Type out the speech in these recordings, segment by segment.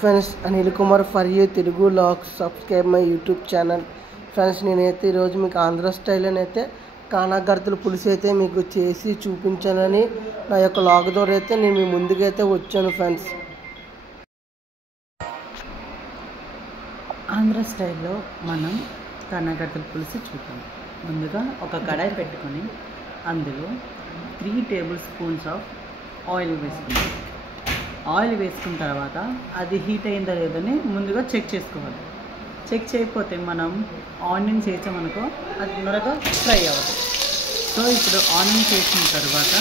Friends Anil Kumar for you Telugu logs subscribe my YouTube channel. Friends నేనైతే ఈరోజు మీకు ఆంధ్ర స్టైల్ అయితే కానాగర్తల పులుసు అయితే మీకు చేసి చూపించాలని నా యొక్క లాగ్ ద్వారా అయితే నేను మీ ముందుకైతే వచ్చాను. ఫ్రెండ్స్ ఆంధ్ర స్టైల్లో మనం కానాగర్తల పులుసు చూద్దాం. ముందుగా ఒక కడాయి పెట్టుకొని అందులో 3 టేబుల్ స్పూన్స్ ఆఫ్ ఆయిల్ వేసుకుంటాం. ఆయిల్ వేసుకున్న తర్వాత అది హీట్ అయిందా లేదని ముందుగా చెక్ చేసుకోవాలి. చెక్ చేయకపోతే మనం ఆనియన్స్ వేసామనుకో అది త్వరగా ఫ్రై అవ్వదు. సో ఇప్పుడు ఆనియన్స్ వేసిన తర్వాత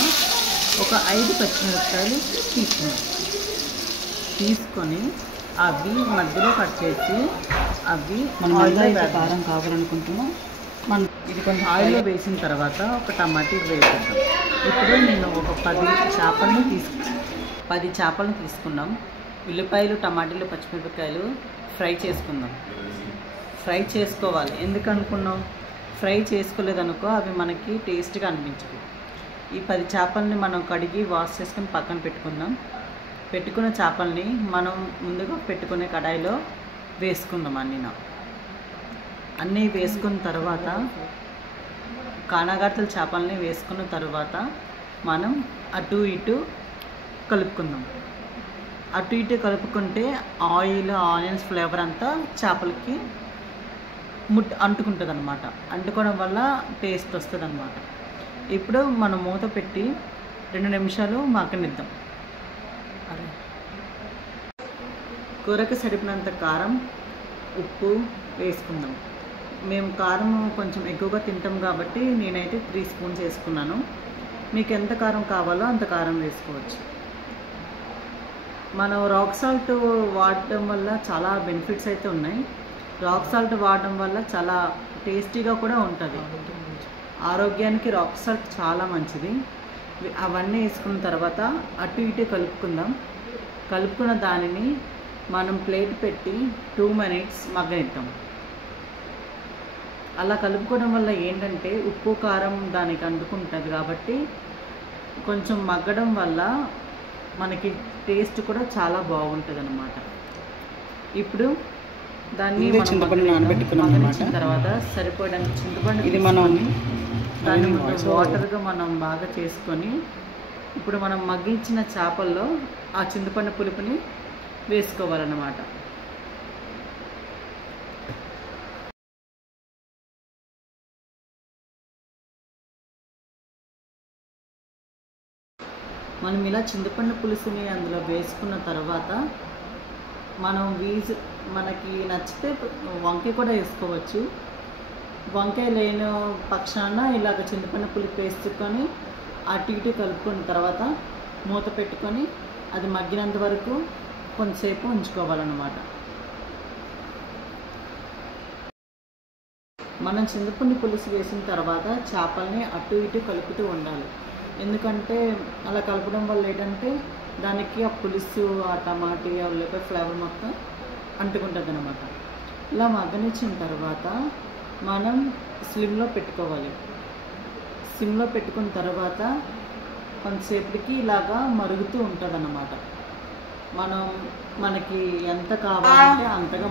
ఒక 5 పచ్చిమిరపకాయలు తీసుకొని అవి మధ్యలో కట్ చేసి అవి మనం ఆయిల్లో కారం కావాలనుకుంటున్నాం. మనం ఇది కొంచెం ఆయిల్లో వేసిన తర్వాత ఒక టమాటా వేసేద్దాం. ఇప్పుడు నేను ఒక 10 చేపలను తీసుకున్నాం. ఉల్లిపాయలు, టమాటాలు, పచ్చిమిరపకాయలు ఫ్రై చేసుకుందాం. ఫ్రై చేసుకోవాలి. ఎందుకు అనుకున్నాం, ఫ్రై చేసుకోలేదనుకో అవి మనకి టేస్ట్గా అనిపించవు. ఈ 10 చేపల్ని మనం కడిగి వాష్ చేసుకుని పక్కన పెట్టుకుందాం. పెట్టుకున్న చేపల్ని మనం ముందుగా పెట్టుకునే కడాయిలో వేసుకుందాం. అన్నీ వేసుకున్న తర్వాత కానాగర్తల చేపల్ని వేసుకున్న తర్వాత మనం అటు ఇటు కలుపుకుందాం. అటు ఇటు కలుపుకుంటే ఆయిల్, ఆనియన్స్ ఫ్లేవర్ అంతా చేపలకి అంటుకుంటుంది అనమాట. అంటుకోవడం వల్ల టేస్ట్ వస్తుంది అనమాట. ఇప్పుడు మనం మూత పెట్టి 2 నిమిషాలు మగ్గనిద్దాం. కూరకు సరిపడినంత కారం, ఉప్పు వేసుకుందాం. మేము కారం కొంచెం ఎక్కువగా తింటాం కాబట్టి నేనైతే 3 స్పూన్స్ వేసుకున్నాను. మీకు ఎంత కారం కావాలో అంత కారం వేసుకోవచ్చు. మనం రాక్ సాల్ట్ వాడటం వల్ల చాలా బెనిఫిట్స్ అయితే ఉన్నాయి. రాక్ సాల్ట్ వాడడం వల్ల చాలా టేస్టీగా కూడా ఉంటుంది. ఆరోగ్యానికి రాక్ సాల్ట్ చాలా మంచిది. అవన్నీ వేసుకున్న తర్వాత అటు ఇటు కలుపుకుందాం. కలుపుకున్న దానిని మనం ప్లేట్ పెట్టి 2 మినిట్స్ మగ్గనిద్దాం. అలా కలుపుకోవడం వల్ల ఏంటంటే ఉప్పు, కారం దానికి అంటుకుంటుంది కాబట్టి కొంచెం మగ్గడం వల్ల మనకి టేస్ట్ కూడా చాలా బాగుంటుంది అన్నమాట. ఇప్పుడు దాన్ని చింతపండు నానబెట్టుకున్న తర్వాత సరిపోయడానికి చింతపండు ఇది దాన్ని వాటర్గా మనం బాగా చేసుకొని ఇప్పుడు మనం మగ్గించిన చేపల్లో ఆ చింతపండు పులుపుని వేసుకోవాలన్నమాట. మనం ఇలా చింతపండు పులుసుని అందులో వేసుకున్న తర్వాత మనం మనకి నచ్చితే వంకాయ కూడా వేసుకోవచ్చు. వంకాయ లేని పక్షాన ఇలాగ చింతపండు పులుసు వేసుకొని అటు ఇటు కలుపుకున్న తర్వాత మూత పెట్టుకొని అది మగ్గినంత వరకు కొంతసేపు ఉంచుకోవాలన్నమాట. మనం చింతపండు పులుసు వేసిన తర్వాత చేపల్ని అటు ఇటు కలుపుతూ ఉండాలి. ఎందుకంటే అలా కలపడం వల్ల ఏంటంటే దానికి ఆ పులుసు, ఆ టమాటా, ఆ ఉల్లిపాయ ఫ్లేవర్ మొత్తం అంటుకుంటుంది అన్నమాట. ఇలా మగ్గనిచ్చిన తర్వాత మనం స్లిమ్లో పెట్టుకోవాలి. సిమ్లో పెట్టుకున్న తర్వాత కొంతసేపటికి ఇలాగా మరుగుతూ ఉంటుంది అన్నమాట. మనకి ఎంత కావాలంటే అంతగా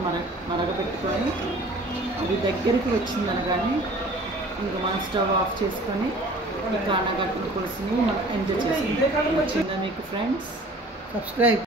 మరగపెట్టుకొని అది దగ్గరికి వచ్చిందనగానే ఇంకా మనం స్టవ్ ఆఫ్ చేసుకొని ఈ కానాగర్తల పులుసుని మనం ఎంజాయ్ చేసుకుంటాం. వచ్చిందా మీకు ఫ్రెండ్స్? సబ్స్క్రైబ్.